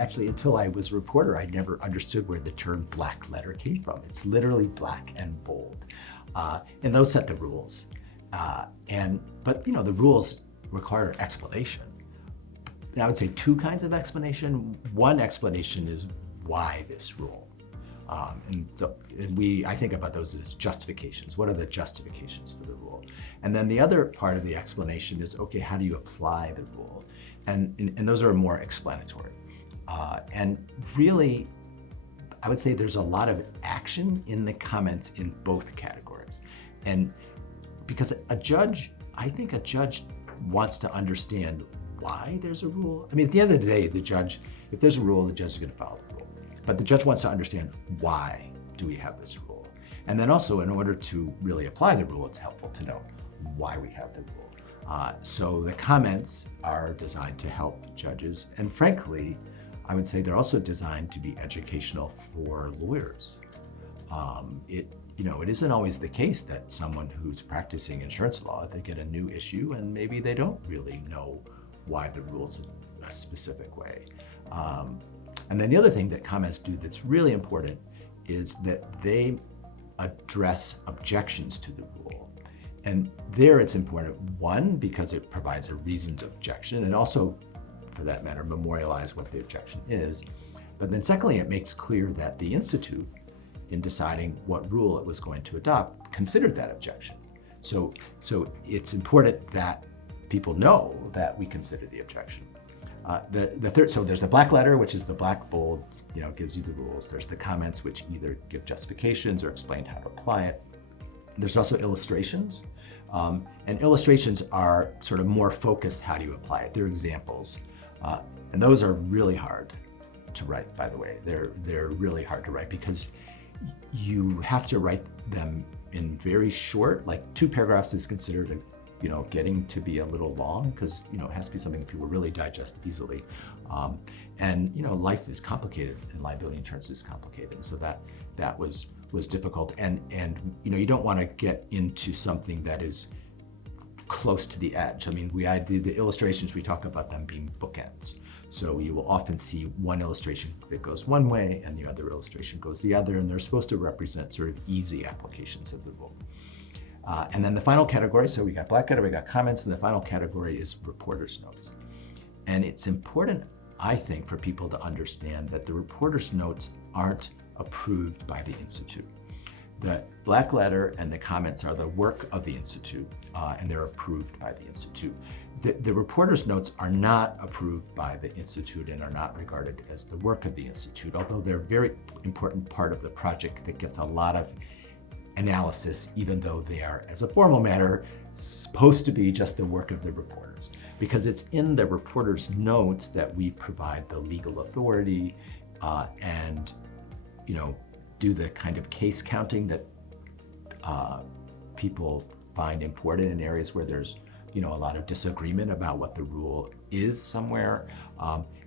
actually, until I was a reporter, I never understood where the term black letter came from. It's literally black and bold. And those set the rules. But the rules require explanation. And I would say two kinds of explanation. One explanation is why this rule. I think about those as justifications. What are the justifications for the rule? And then the other part of the explanation is, okay, how do you apply the rule? And those are more explanatory. And really, I would say there's a lot of action in the comments in both categories. And because I think a judge wants to understand why there's a rule. I mean, at the end of the day, if there's a rule, the judge is going to follow the rule. But the judge wants to understand, why do we have this rule? And then also, in order to really apply the rule, it's helpful to know why we have the rule. So the comments are designed to help judges. And frankly, I would say they're also designed to be educational for lawyers. It isn't always the case that someone who's practicing insurance law, they get a new issue and maybe they don't really know why the rule's a specific way. And then the other thing that comments do that's really important is that they address objections to the rule. And there it's important, one, because it provides a reasoned objection, and also, for that matter, memorialize what the objection is. But then secondly, it makes clear that the Institute, in deciding what rule it was going to adopt, considered that objection. So it's important that people know that we consider the objection. The third, so there's the black letter, which is the black bold, gives you the rules. There's the comments, which either give justifications or explain how to apply it. There's also illustrations. And illustrations are sort of more focused, how do you apply it? They're examples. And those are really hard to write, by the way. They're really hard to write because you have to write them in very short, like 2 paragraphs is considered getting to be a little long because, it has to be something that people really digest easily. And life is complicated and liability insurance is complicated. And so that was difficult. And you don't want to get into something that is close to the edge. I mean, the illustrations, we talk about them being bookends. So you will often see one illustration that goes one way and the other illustration goes the other, and they're supposed to represent sort of easy applications of the rule. And then the final category, so we got black letter, we got comments, and the final category is reporter's notes. And it's important, I think, for people to understand that the reporter's notes aren't approved by the Institute. The black letter and the comments are the work of the Institute, and they're approved by the Institute. The reporter's notes are not approved by the Institute and are not regarded as the work of the Institute, although they're a very important part of the project that gets a lot of analysis, even though they are, as a formal matter, supposed to be just the work of the reporters. Because it's in the reporter's notes that we provide the legal authority and do the kind of case counting that people find important in areas where there's a lot of disagreement about what the rule is somewhere.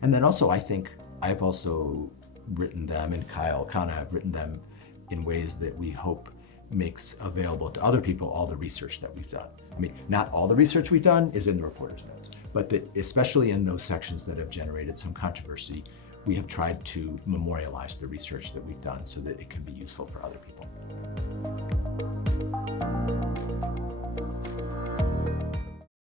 And then also, I think I've also written them, and Kyle and I have written them in ways that we hope makes available to other people all the research that we've done. I mean, not all the research we've done is in the reporter's notes, but especially in those sections that have generated some controversy, we have tried to memorialize the research that we've done so that it can be useful for other people.